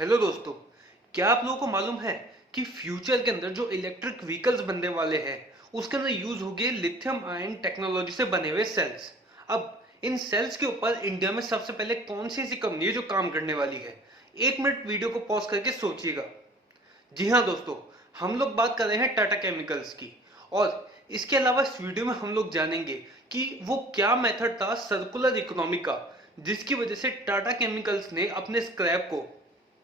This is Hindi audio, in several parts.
हेलो दोस्तों, क्या आप लोगों को मालूम है कि फ्यूचर के अंदर जो इलेक्ट्रिक व्हीकल्स बनने वाले हैं उसके अंदर यूज होगी लिथियम आयन टेक्नोलॉजी से बने हुए सेल्स। अब इन सेल्स के ऊपर इंडिया में सबसे पहले कौन सी ऐसी कंपनी है जो काम करने वाली है? 1 मिनट वीडियो को पॉज करके सोचिएगा। जी हाँ दोस्तों, हम लोग बात कर रहे हैं टाटा केमिकल्स की। और इसके अलावा इस वीडियो में हम लोग जानेंगे कि वो क्या मेथड था सर्कुलर इकोनॉमी का जिसकी वजह से टाटा केमिकल्स ने अपने स्क्रैप को,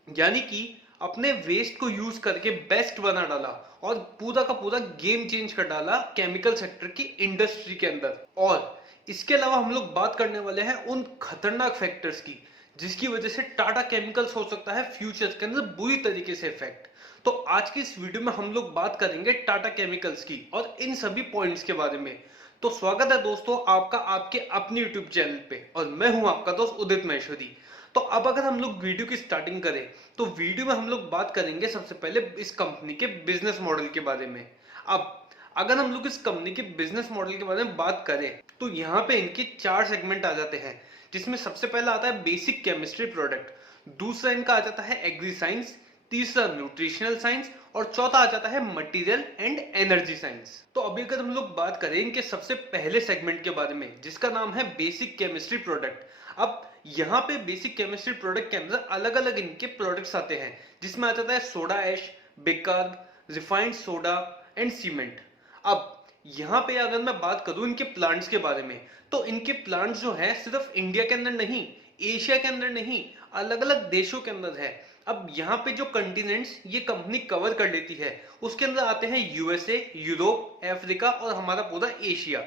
यानी कि अपने वेस्ट को यूज करके बेस्ट बना डाला और पूरा का पूरा गेम चेंज कर डाला केमिकल सेक्टर की इंडस्ट्री के अंदर। और इसके अलावा हम लोग बात करने वाले हैं उन खतरनाक फैक्टर्स की जिसकी वजह से टाटा केमिकल्स हो सकता है फ्यूचर के अंदर बुरी तरीके से इफेक्ट। तो आज की इस वीडियो में हम लोग बात करेंगे टाटा केमिकल्स की और इन सभी पॉइंट्स के बारे में। तो स्वागत है दोस्तों आपका आपके अपने यूट्यूब चैनल पे, और मैं हूं आपका दोस्त उदित महेश्वरी। तो अब अगर हम लोग वीडियो की स्टार्टिंग करें तो वीडियो में हम लोग बात करेंगे सबसे पहले इस कंपनी के बिजनेस मॉडल के बारे में। अब अगर हम लोग इस कंपनी के बिजनेस मॉडल के बारे में बात करें तो यहाँ पे इनके 4 सेगमेंट आ जाते हैं, जिसमें सबसे पहला आता है बेसिक केमिस्ट्री प्रोडक्ट, दूसरा इनका आ जाता है एग्री साइंस, तीसरा न्यूट्रिशनल साइंस और चौथा आ जाता है मटेरियल एंड एनर्जी साइंस। तो अभी अगर हम लोग बात करें इनके सबसे पहले सेगमेंट के बारे में जिसका नाम है बेसिक केमिस्ट्री प्रोडक्ट। अब यहाँ पे बेसिक केमिस्ट्री प्रोडक्ट के अंदर अलग अलग इनके प्रोडक्ट्स आते हैं, जिसमें आ जाता है soda ash, bicarb, refined soda and cement. अब यहाँ पे अगर मैं बात करूं इनके प्लांट्स के बारे में तो इनके प्लांट्स जो है सिर्फ इंडिया के अंदर नहीं, एशिया के अंदर नहीं, अलग अलग देशों के अंदर है। अब यहाँ पे जो कंटिनेंट्स ये कंपनी कवर कर लेती है उसके अंदर आते हैं यूएसए, यूरोप, अफ्रीका और हमारा पूरा एशिया।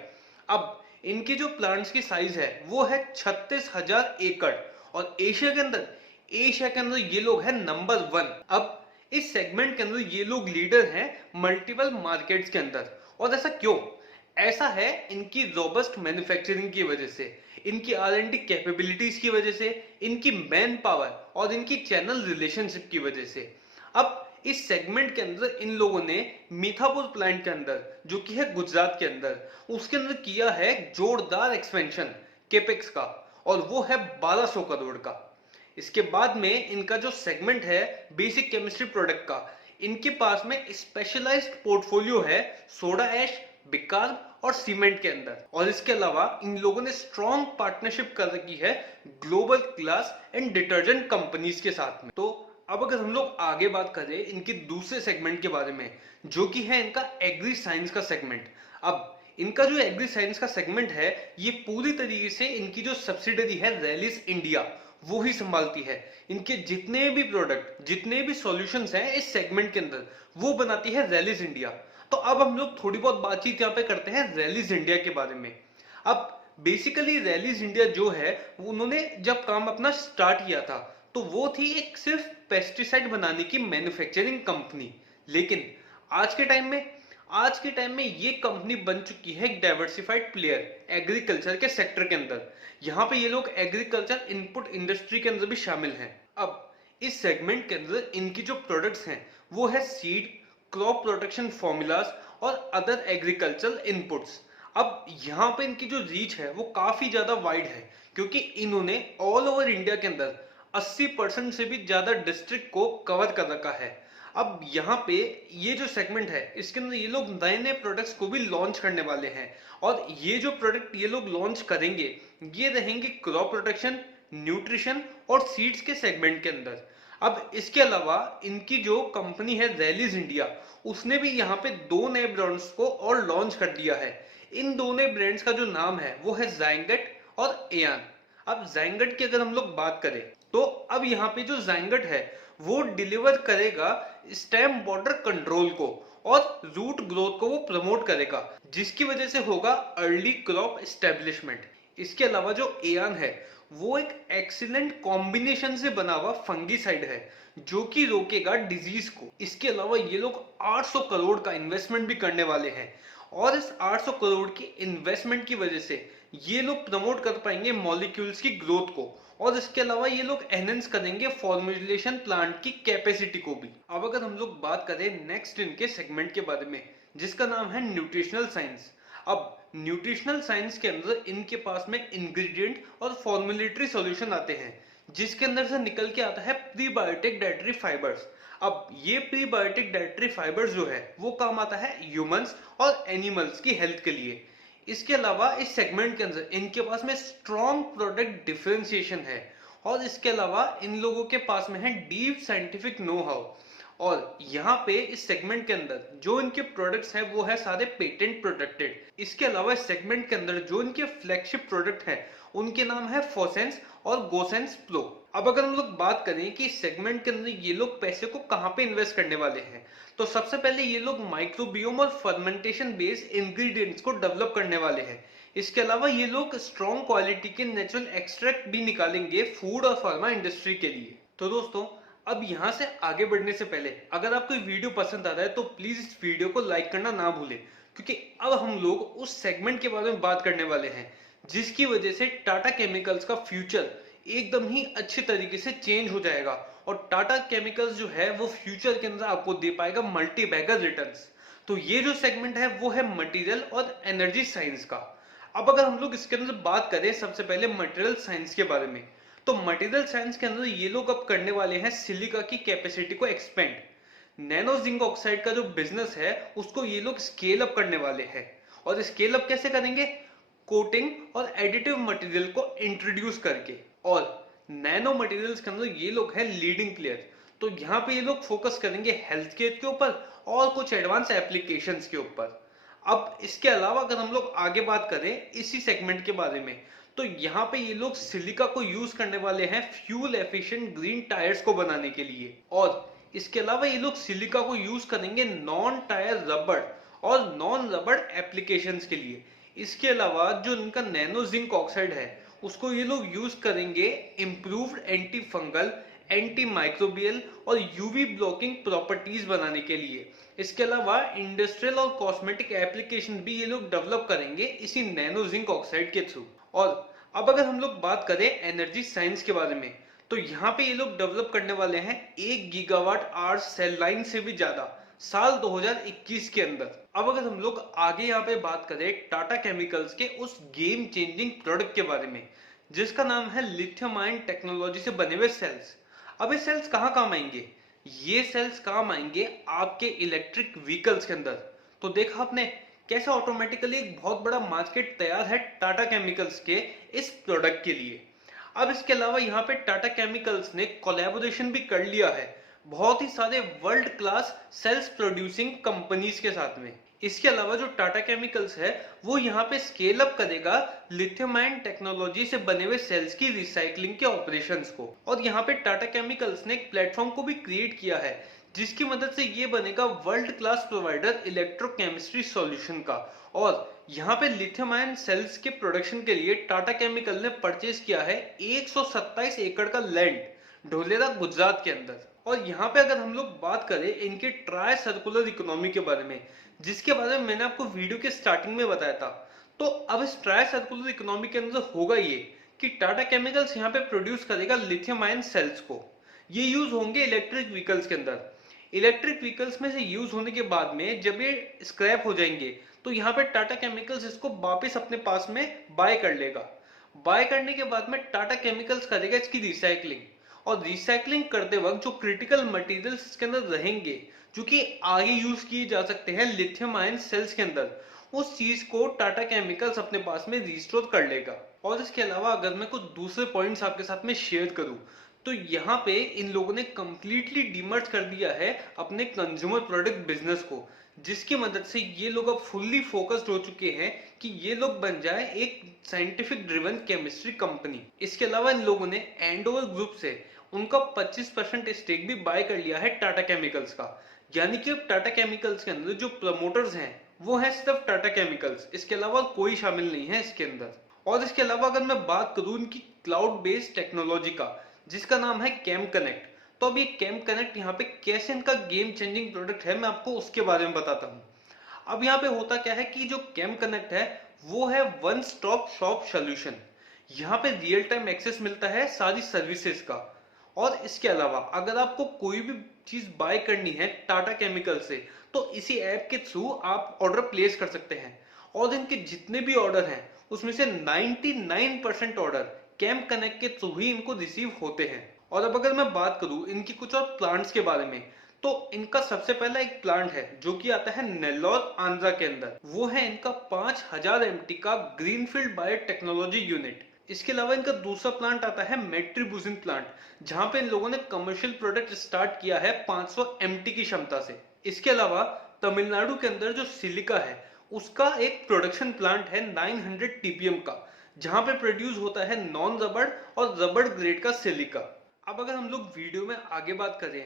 अब इनकी जो प्लांट्स की साइज है वो है 36,000 एकड़, और एशिया के अंदर ये लोग हैं नंबर 1। अब इस सेगमेंट के अंदर ये लोग लीडर हैं मल्टीपल मार्केट्स के अंदर। और ऐसा क्यों? ऐसा है इनकी रोबस्ट मैन्युफैक्चरिंग की वजह से, इनकी R&D कैपेबिलिटीज की वजह से, इनकी मैन पावर और इनकी चैनल रिलेशनशिप की वजह से। अब इस सेगमेंट के अंदर इन लोगों ने मीठापुर प्लांट के अंदर, जो कि है गुजरात के अंदर, उसके अंदर किया है जोरदार एक्सपेंशन केपेक्स का, और वो है 1200 करोड़ का। इसके बाद में इनका जो सेगमेंट है बेसिक केमिस्ट्री प्रोडक्ट का, इनके पास में स्पेशलाइज्ड पोर्टफोलियो है सोडा ऐश, बिकार्ब और सीमेंट के अंदर। और इसके अलावा इन लोगों ने स्ट्रॉन्ग पार्टनरशिप कर रखी है global class and detergent companies के साथ में। तो अब अगर हम लोग आगे बात करें इनके दूसरे सेगमेंट के बारे में, जो कि है इनका एग्री साइंस का सेगमेंट। अब इनका जो एग्री साइंस का सेगमेंट है ये पूरी तरीके से इनकी जो सब्सिडरी है रैलिस इंडिया वो ही संभालती है। इनके जितने भी प्रोडक्ट, जितने भी सॉल्यूशंस हैं इस सेगमेंट के अंदर वो बनाती है रैलिस इंडिया। तो अब हम लोग थोड़ी बहुत बातचीत यहाँ पे करते हैं रैलिस इंडिया के बारे में। अब बेसिकली रैलिस इंडिया जो है उन्होंने जब काम अपना स्टार्ट किया था तो वो थी एक सिर्फ पेस्टिसाइड बनाने की मैन्युफैक्चरिंग कंपनी। लेकिन आज के टाइम में आज के टाइम में ये कंपनी बन चुकी है एक डाइवर्सिफाइड प्लेयर एग्रीकल्चर के सेक्टर के अंदर। यहाँ पे ये लोग एग्रीकल्चर इनपुट इंडस्ट्री के अंदर भी शामिल हैं। अब इस सेगमेंट के अंदर इनकी जो प्रोडक्ट्स हैं वो है सीड, क्रॉप प्रोटेक्शन फॉर्मूलाज और अदर एग्रीकल्चरल इनपुट्स। अब यहाँ पे इनकी जो रीच है वो काफी ज्यादा वाइड है, क्योंकि इन्होंने ऑल ओवर इंडिया के अंदर 80% से भी ज्यादा डिस्ट्रिक्ट को कवर कर रखा है। अब यहाँ पे ये जो सेगमेंट है इसके अंदर ये लोग नए नए प्रोडक्ट्स को भी लॉन्च करने वाले हैं, और ये जो प्रोडक्ट ये लोग लॉन्च करेंगे ये रहेंगे क्रॉप प्रोटेक्शन, न्यूट्रिशन और सीड्स के सेगमेंट के अंदर। अब इसके अलावा इनकी जो कंपनी है रैलिस इंडिया उसने भी यहाँ पे 2 नए ब्रांड्स को और लॉन्च कर दिया है। इन दोनों ब्रांड्स का जो नाम है वो है जायंगट और एयान। अब जायंगट की अगर हम लोग बात करें तो अब यहाँ पे जो जायंगट है वो डिलीवर करेगा स्टेम बॉर्डर कंट्रोल को और रूट ग्रोथ को वो प्रमोट करेगा, जिसकी वजह से होगा अर्ली क्रॉप एस्टेब्लिशमेंट। इसके अलावा जो एयान है वो एक एक्सीलेंट कॉम्बिनेशन से बना हुआ फंगीसाइड है जो कि रोकेगा डिजीज को। इसके अलावा ये लोग 800 करोड़ का इन्वेस्टमेंट भी करने वाले हैं, और इस 800 करोड़ की इन्वेस्टमेंट की वजह से ये लोग प्रमोट कर पाएंगे मॉलिक्यूल्स की ग्रोथ को, और इसके अलावा ये लोग एनहेंस करेंगे फॉर्मुलेशन प्लांट की कैपेसिटी को भी। अब अगर हम लोग बात करें नेक्स्ट इनके सेगमेंट के बारे में जिसका नाम है न्यूट्रिशनल साइंस। अब न्यूट्रिशनल साइंस के अंदर इनके पास में इंग्रेडिएंट और फॉर्मुलेटरी सॉल्यूशन आते हैं जिसके अंदर से निकल के आता है प्रीबायोटिक डाइटरी फाइबर्स। अब ये प्रीबायोटिक डाइटरी फाइबर्स जो है वो काम आता है ह्यूमंस और एनिमल्स की हेल्थ के लिए। इसके अलावा इस सेगमेंट के अंदर इनके पास में स्ट्रॉन्ग प्रोडक्ट डिफरेंशिएशन है, और इसके अलावा इन लोगों के पास में है डीप साइंटिफिक नो हाउ। और यहाँ पे इस सेगमेंट के अंदर जो इनके प्रोडक्ट्स हैं वो है सारे पेटेंट प्रोटेक्टेड। इसके अलावा इस सेगमेंट के अंदर जो इनके फ्लैगशिप प्रोडक्ट हैं उनके नाम है फोसेंस और गोसेंस प्रो। अब अगर हम लोग बात करें कि इस सेगमेंट के अंदर ये लोग पैसे को कहाँ पे इन्वेस्ट करने वाले हैं, तो सबसे पहले ये लोग माइक्रोबियोम और फर्मेंटेशन बेस्ड इंग्रेडिएंट्स को डेवलप करने वाले हैं। इसके अलावा ये लोग स्ट्रॉन्ग क्वालिटी के नेचुरल एक्सट्रैक्ट भी निकालेंगे फूड और फार्मा इंडस्ट्री के लिए। तो दोस्तों, अब यहाँ से आगे बढ़ने से पहले अगर आपको ये वीडियो पसंद आ रहा है तो प्लीज इस वीडियो को लाइक करना ना भूलें, क्योंकि अब हम लोग उस सेगमेंट के बारे में बात करने वाले हैं जिसकी वजह से टाटा केमिकल्स का फ्यूचर एकदम ही अच्छे तरीके से चेंज हो जाएगा। और टाटा केमिकल्स जो है वो फ्यूचर के अंदर आपको दे पाएगा मल्टी बैगर रिटर्न्स। तो ये जो सेगमेंट है वो है मटेरियल और एनर्जी साइंस का। अब अगर हम लोग इसके अंदर बात करें सबसे पहले मटेरियल साइंस के बारे में, तो मटेरियल साइंस के अंदर ये लोग अब करने वाले हैं सिलिका की कैपेसिटी को एक्सपेंड। नैनो जिंक ऑक्साइड का जो बिजनेस है उसको ये लोग स्केल अप करने वाले हैं। और स्केल अप कैसे करेंगे? कोटिंग और एडिटिव मटेरियल को इंट्रोड्यूस करके। और नैनो मटेरियल्स के अंदर ये लोग हैं लीडिंग प्लेयर। तो यहाँ पे ये लोग फोकस करेंगे हेल्थ केयर के ऊपर और कुछ एडवांस एप्लीकेशंस के ऊपर। अब इसके अलावा अगर हम लोग आगे बात करें इसी सेगमेंट के बारे में, तो यहाँ पे ये लोग सिलिका को यूज करने वाले हैं फ्यूल एफिशिएंट ग्रीन टायर्स को बनाने के लिए। और इसके अलावा ये लोग सिलिका को यूज करेंगे नॉन टायर रबड़ और नॉन रबड़ एप्लीकेशंस के लिए। इसके अलावा जो इनका नैनो जिंक ऑक्साइड है उसको ये लोग यूज करेंगे improved anti fungal, anti microbial और यूवी ब्लॉकिंग प्रॉपर्टीज बनाने के लिए। इसके अलावा इंडस्ट्रियल और कॉस्मेटिक एप्लीकेशन भी ये लोग डेवलप करेंगे इसी नैनो जिंक ऑक्साइड के थ्रू। और अब अगर हम लोग बात करें एनर्जी साइंस के बारे में, तो यहाँ पे ये लोग डेवलप करने वाले हैं 1 गीगावाट आवर सेल लाइन से भी ज्यादा साल 2021 के अंदर। अब अगर हम लोग आगे यहाँ पे बात करें टाटा केमिकल्स के उस गेम चेंजिंग प्रोडक्ट के बारे में जिसका नाम है लिथियम आयन टेक्नोलॉजी से बने हुए सेल्स। अब ये सेल्स कहाँ काम आएंगे? ये सेल्स काम आएंगे आपके इलेक्ट्रिक व्हीकल्स के अंदर। तो देखा आपने कैसे ऑटोमेटिकली एक बहुत बड़ा मार्केट तैयार है टाटा केमिकल्स के इस प्रोडक्ट के लिए। अब इसके अलावा यहाँ पे टाटा केमिकल्स ने कोलैबोरेशन भी कर लिया है बहुत ही सारे world class cells producing companies के साथ में। इसके अलावा जो टाटा केमिकल्स है वो यहाँ पे स्केल अप करेगा लिथियम आयन टेक्नोलॉजी से बने हुए सेल्स की रिसाइकलिंग के ऑपरेशंस को। और यहाँ पे टाटा केमिकल्स ने एक प्लेटफॉर्म को भी क्रिएट किया है जिसकी मदद से ये बनेगा world class provider electrochemistry solution का। और यहाँ पे लिथियम आयन सेल्स के प्रोडक्शन के लिए टाटा केमिकल ने परचेज किया है 127 एकड़ का लैंड ढोलेरा गुजरात के अंदर। और यहाँ पे अगर हम लोग बात करें इनके ट्राई सर्कुलर इकोनॉमी के बारे में जिसके बारे में मैंने आपको वीडियो के स्टार्टिंग में बताया था, तो अब इस ट्राई सर्कुलर इकोनॉमी के अंदर होगा ये कि टाटा केमिकल्स यहाँ पे प्रोड्यूस करेगा लिथियम आयन सेल्स को। ये यूज होंगे इलेक्ट्रिक व्हीकल्स के अंदर। इलेक्ट्रिक व्हीकल्स में से यूज होने के बाद में जब ये स्क्रैप हो जाएंगे तो यहाँ पे टाटा केमिकल्स इसको वापस अपने पास में बाय कर लेगा। बाय करने के बाद में टाटा केमिकल्स करेगा इसकी रिसाइकलिंग। और रिसाइकलिंग करते वक्त जो क्रिटिकल मटेरियल्स इसके अंदर रहेंगे जो कि आगे यूज किए जा सकते हैं लिथियम आयन सेल्स के अंदर, उस चीज को टाटा केमिकल्स अपने पास में रिस्टोर कर लेगा। और इसके अलावा अगर मैं कुछ दूसरे पॉइंट्स आपके साथ में शेयर करूं, तो यहाँ पे इन लोगों ने कंप्लीटली डिमर्ज कर दिया है अपने कंज्यूमर प्रोडक्ट बिजनेस को, जिसकी मदद से ये लोग अब फुल्ली फोकस्ड हो चुके हैं कि ये लोग बन जाए एक साइंटिफिक ड्रिवन केमिस्ट्री कंपनी। इसके अलावा इन लोगों ने एंडोवर ग्रुप से उनका 25% स्टेक भी बाय कर लिया है टाटा केमिकल्स का। यानी कि अब टाटा केमिकल्स के अंदर जो प्रमोटर्स हैं वो है सिर्फ टाटा केमिकल्स, इसके अलावा कोई शामिल नहीं है इसके अंदर। और इसके अलावा अगर मैं बात करूं इनकी क्लाउड बेस्ड टेक्नोलॉजी का जिसका नाम है कैम कनेक्ट, तो अब ये कैम कनेक्ट यहाँ पे कैसे इनका गेम चेंजिंग प्रोडक्ट है मैं आपको उसके बारे में बताता हूँ। अब यहाँ पे होता क्या है कि जो कैम कनेक्ट है वो है वन स्टॉप शॉप सोल्यूशन। यहाँ पे रियल टाइम एक्सेस मिलता है सारी सर्विसेज का। और इसके अलावा अगर आपको कोई भी चीज बाय करनी है टाटा केमिकल से तो इसी ऐप के थ्रू आप ऑर्डर प्लेस कर सकते हैं। और इनके जितने भी ऑर्डर हैं उसमें से 99% ऑर्डर कैम कनेक्ट के थ्रू ही इनको रिसीव होते हैं। और अब अगर मैं बात करूं इनकी कुछ और प्लांट्स के बारे में, तो इनका सबसे पहला एक प्लांट है जो कि आता है नेल्लोर आंध्रा के अंदर। वो है इनका 5000 एमटी का ग्रीनफील्ड बायोटेक्नोलॉजी यूनिट। इसके अलावा इनका दूसरा प्लांट आता है मेट्रीबुजिन प्लांट, जहां पे इन लोगों ने कमर्शियल प्रोडक्ट स्टार्ट किया है 500 एमटी की क्षमता से। इसके अलावा तमिलनाडु के अंदर जो सिलिका है उसका एक प्रोडक्शन प्लांट है 900 टीपीएम का, जहां पे प्रोड्यूस होता है नॉन रबड़ और रबड़ ग्रेड का सिलिका। अब अगर हम लोग वीडियो में आगे बात करें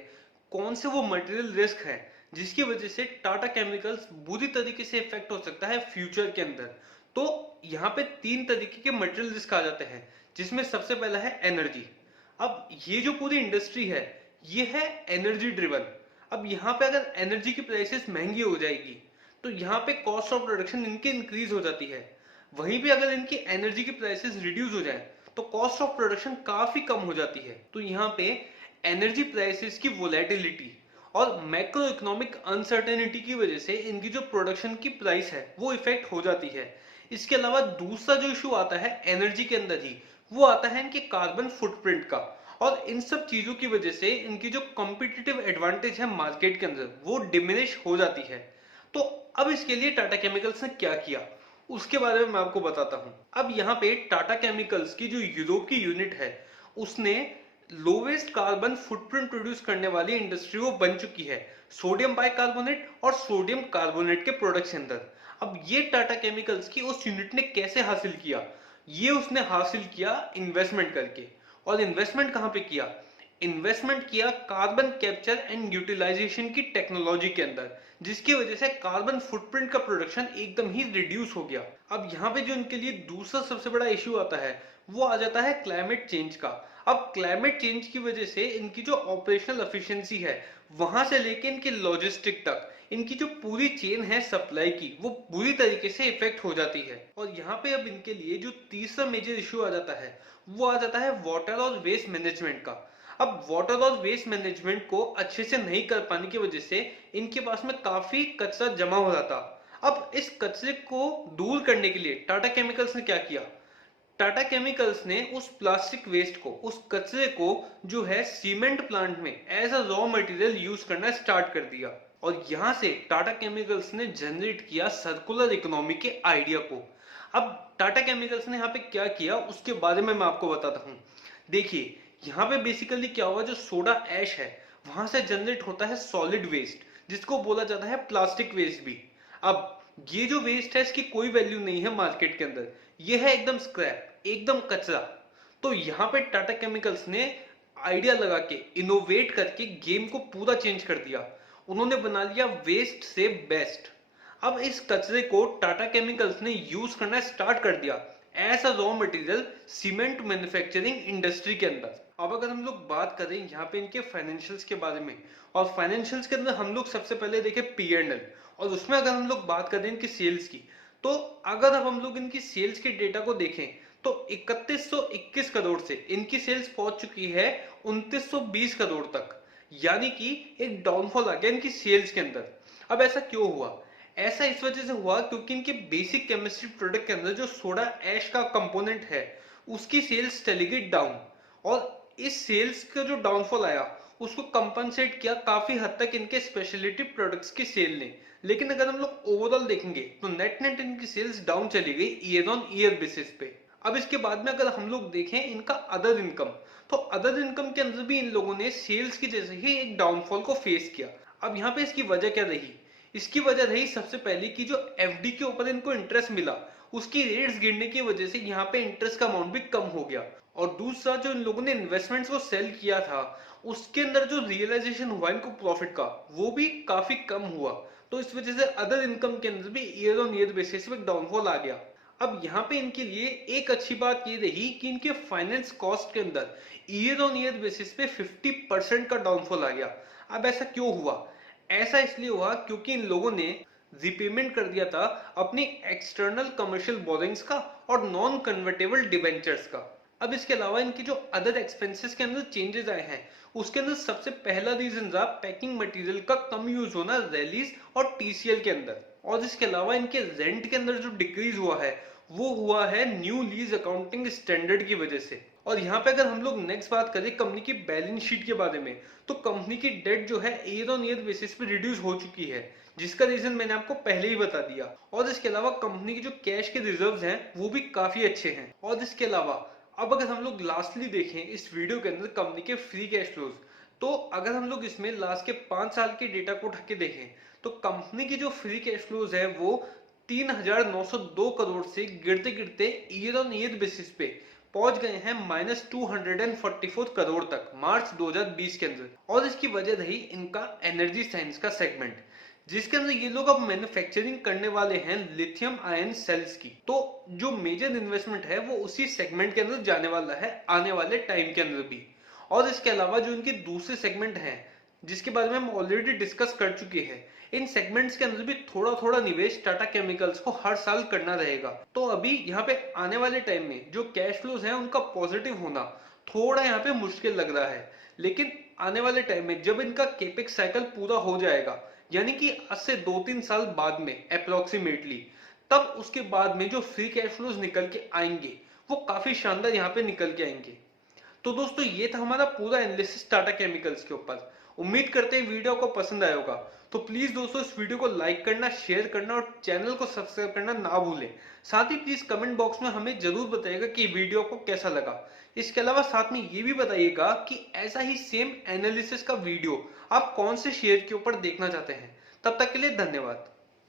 कौन से वो मटेरियल रिस्क है जिसकी वजह से टाटा केमिकल्स बुरी तरीके से इफेक्ट हो सकता है फ्यूचर के अंदर, तो यहाँ पे 3 तरीके के मटेरियल रिस्क आ जाते हैं, जिसमें सबसे पहला है एनर्जी। अब ये जो पूरी इंडस्ट्री है ये है एनर्जी ड्रिवन। अब यहाँ पे अगर एनर्जी की प्राइसेस महंगी हो जाएगी तो यहाँ पे कॉस्ट ऑफ प्रोडक्शन इनकी इंक्रीज हो जाती है। वहीं पे अगर इनकी एनर्जी की प्राइसेस रिड्यूस हो जाए तो कॉस्ट ऑफ प्रोडक्शन काफी कम हो जाती है। तो यहाँ पे एनर्जी प्राइसेस की वोलेटिलिटी और मैक्रो इकोनॉमिक अनसर्टेनिटी की वजह से इनकी जो प्रोडक्शन की प्राइस है वो इफेक्ट हो जाती है। इसके अलावा दूसरा जो इशू आता है एनर्जी के अंदर ही, वो आता है इनके कार्बन फुटप्रिंट का। और इन सब चीजों की वजह से इनकी जो कॉम्पिटिटिव एडवांटेज है मार्केट के अंदर वो डिमिनिश हो जाती है। तो अब इसके लिए टाटा केमिकल्स ने क्या किया उसके बारे में मैं आपको बताता हूं। अब यहाँ पे टाटा केमिकल्स की जो यूरोप की यूनिट है उसने लोवेस्ट कार्बन फुटप्रिंट प्रोड्यूस करने वाली इंडस्ट्री वो बन चुकी है सोडियम बाइकार्बोनेट और सोडियम कार्बोनेट के प्रोडक्ट्स के अंदर। अब ये टाटा केमिकल्स की उस यूनिट ने कैसे हासिल किया, ये उसने हासिल किया इन्वेस्टमेंट करके। और इन्वेस्टमेंट कहां पे किया, इन्वेस्टमेंट किया कार्बन कैप्चर एंड यूटिलाइजेशन की टेक्नोलॉजी के अंदर, जिसकी वजह से कार्बन फुटप्रिंट का प्रोडक्शन एकदम ही रिड्यूस हो गया। अब यहाँ पे जो इनके लिए दूसरा सबसे बड़ा इश्यू आता है वो आ जाता है क्लाइमेट चेंज का। अब क्लाइमेट चेंज की वजह से इनकी जो ऑपरेशनल एफिशिएंसी है वहां से लेके इनके लॉजिस्टिक तक इनकी जो पूरी चेन है सप्लाई की वो बुरी तरीके से इफेक्ट हो जाती है। और यहाँ पे अब इनके लिए जो तीसरा मेजर इश्यू आ जाता है वो आ जाता है वाटर और वेस्ट मैनेजमेंट का। अब वाटर और वेस्ट मैनेजमेंट को अच्छे से नहीं कर पाने की वजह से इनके पास में काफी कचरा जमा हो रहा था। अब इस कचरे को दूर करने के लिए टाटा केमिकल्स ने क्या किया, टाटा केमिकल्स ने उस प्लास्टिक वेस्ट को, उस कचरे को जो है सीमेंट प्लांट में as a raw material use करना स्टार्ट कर दिया। और यहां से टाटा केमिकल्स ने जनरेट किया सर्कुलर इकोनॉमी के आइडिया को। अब टाटा केमिकल्स ने यहाँ पे क्या किया उसके बारे में मैं आपको बताता हूँ। देखिए यहाँ पे बेसिकली क्या हुआ, जो सोडा ऐश है वहां से जनरेट होता है सॉलिड वेस्ट जिसको बोला जाता है प्लास्टिक वेस्ट भी। अब ये जो वेस्ट है इसकी कोई वैल्यू नहीं है मार्केट के अंदर, ये है एकदम स्क्रैप, एकदम कचरा। तो यहाँ पे टाटा केमिकल्स ने आइडिया लगा के इनोवेट करके गेम को पूरा चेंज कर दिया। उन्होंने बना लिया वेस्ट से बेस्ट। अब इस कचरे को टाटा केमिकल्स ने यूज करना स्टार्ट कर दिया as a raw material cement manufacturing industry के अंदर। अब अगर हम लोग बात करें यहाँ पे इनके फाइनेंशियल्स के बारे में, और फाइनेंशियल्स के अंदर हम लोग सबसे पहले देखें P&L, और उसमें अगर हम लोग बात करें इनकी सेल्स की, तो अगर अब हम लोग इनकी सेल्स के डेटा को देखें तो 3121 करोड़ से इनकी सेल्स पहुंच चुकी है 2920 करोड़ तक, यानी कि एक डाउनफॉल आ गया इनकी सेल्स के अंदर। अब ऐसा क्यों हुआ, ऐसा इस वजह से हुआ क्योंकि इनके बेसिक केमिस्ट्री प्रोडक्ट के अंदर जो सोडा ऐश का कंपोनेंट है उसकी सेल्स चली गई डाउन। और इस सेल्स का जो डाउनफॉल आया उसको कंपनसेट किया काफी हद तक इनके स्पेशलिटी प्रोडक्ट्स की सेल ने। लेकिन अगर हम लोग ओवरऑल देखेंगे तो नेट नेट इनकी सेल्स डाउन चली गई ईयर ऑन ईयर बेसिस पे। अब इसके बाद में अगर हम लोग देखें इनका अदर इनकम, तो अदर इनकम के अंदर भी इन लोगों ने सेल्स की जैसे ही एक डाउनफॉल को फेस किया। अब यहाँ पे इसकी वजह क्या रही, इसकी वजह रही सबसे पहले कि जो एफडी के ऊपर इनको इंटरेस्ट मिला उसकी रेट्स गिरने की वजह से यहाँ पे इंटरेस्ट का अमाउंट भी कम हो गया। और दूसरा जो इन लोगों ने इन्वेस्टमेंट्स को सेल किया था उसके अंदर जो रियलाइजेशन हुआ इनको प्रॉफिट का वो भी काफी कम हुआ। तो इस वजह से अदर इनकम के अंदर भी ईयर ऑन ईयर बेसिस पे डाउनफॉल आ गया। अब यहाँ पे इनके लिए एक अच्छी बात ये रही कि इनके फाइनेंस कॉस्ट के अंदर ईयर ऑन ईयर बेसिस पे 50% का डाउनफॉल आ गया। अब ऐसा क्यों हुआ, ऐसा इसलिए हुआ क्योंकि इन लोगों ने रिपेमेंट कर दिया था अपनी एक्सटर्नल कमर्शियल बोरिंग्स का और नॉन कन्वर्टेबल डिबेंचर्स का। अब इसके अलावा इनकी जो अदर एक्सपेंसेस के अंदर चेंजेस आए हैं उसके अंदर सबसे पहला रीजन रहा पैकिंग मटेरियल का कम यूज होना रैलीज और टीसीएल के अंदर। और इसके अलावा इनके रेंट के अंदर जो डिक्रीज हुआ है वो हुआ है न्यू लीज अकाउंटिंग स्टैंडर्ड की वजह से। और यहाँ पे अगर हम लोग नेक्स्ट बात करें कंपनी की बैलेंस शीट के बारे में, तो कंपनी की डेट जो है ईयर ऑन ईयर बेसिस पे रिड्यूस हो चुकी है, जिसका रीजन मैंने आपको पहले ही बता दिया। और इसके अलावा कंपनी के जो कैश के रिजर्व्स हैं वो भी काफी अच्छे हैं। और इसके अलावा अब अगर हम लोग लास्टली देखें इस वीडियो के अंदर कंपनी के फ्री कैश फ्लोज, तो अगर हम लोग इसमें लास्ट के 5 साल के डेटा को उठा के देखें तो कंपनी की जो फ्री कैश फ्लोज है वो 3,902 करोड़ से गिरते गिरते ईयर ऑन ईयर बेसिस पे पहुंच गए हैं -244 करोड़ तक मार्च 2020 के अंदर। और इसकी वजह रही इनका एनर्जी साइंस का सेगमेंट, जिसके अंदर ये लोग अब मैन्युफैक्चरिंग करने वाले हैं लिथियम आयन सेल्स की। तो जो मेजर इन्वेस्टमेंट है वो उसी सेगमेंट के अंदर जाने वाला है आने वाले टाइम के अंदर भी। और इसके अलावा जो इनके दूसरे सेगमेंट हैं जिसके बारे में हम ऑलरेडी डिस्कस कर चुके हैं, इन सेगमेंट्स के अंदर भी थोड़ा थोड़ा निवेश टाटा केमिकल्स को हर साल करना रहेगा। तो अभी यहाँ पे आने वाले टाइम में जो कैश फ्लोज है उनका पॉजिटिव होना थोड़ा यहाँ पे मुश्किल लग रहा है, लेकिन आने वाले टाइम में जब इनका केपेक्स साइकिल पूरा हो जाएगा, यानी कि आज से 2-3 साल बाद में अप्रोक्सीमेटली, तब उसके बाद में जो फ्री कैश फ्लोज निकल के आएंगे वो काफी शानदार यहाँ पे निकल के आएंगे। तो दोस्तों ये था हमारा पूरा एनालिसिस टाटा केमिकल्स के ऊपर। उम्मीद करते हैं वीडियो को पसंद आया होगा। तो प्लीज दोस्तों इस वीडियो को लाइक करना, शेयर करना और चैनल को सब्सक्राइब करना ना भूलें। साथ ही प्लीज कमेंट बॉक्स में हमें जरूर बताइएगा कि वीडियो को कैसा लगा। इसके अलावा साथ में ये भी बताइएगा कि ऐसा ही सेम एनालिसिस का वीडियो आप कौन से शेयर के ऊपर देखना चाहते हैं। तब तक के लिए धन्यवाद।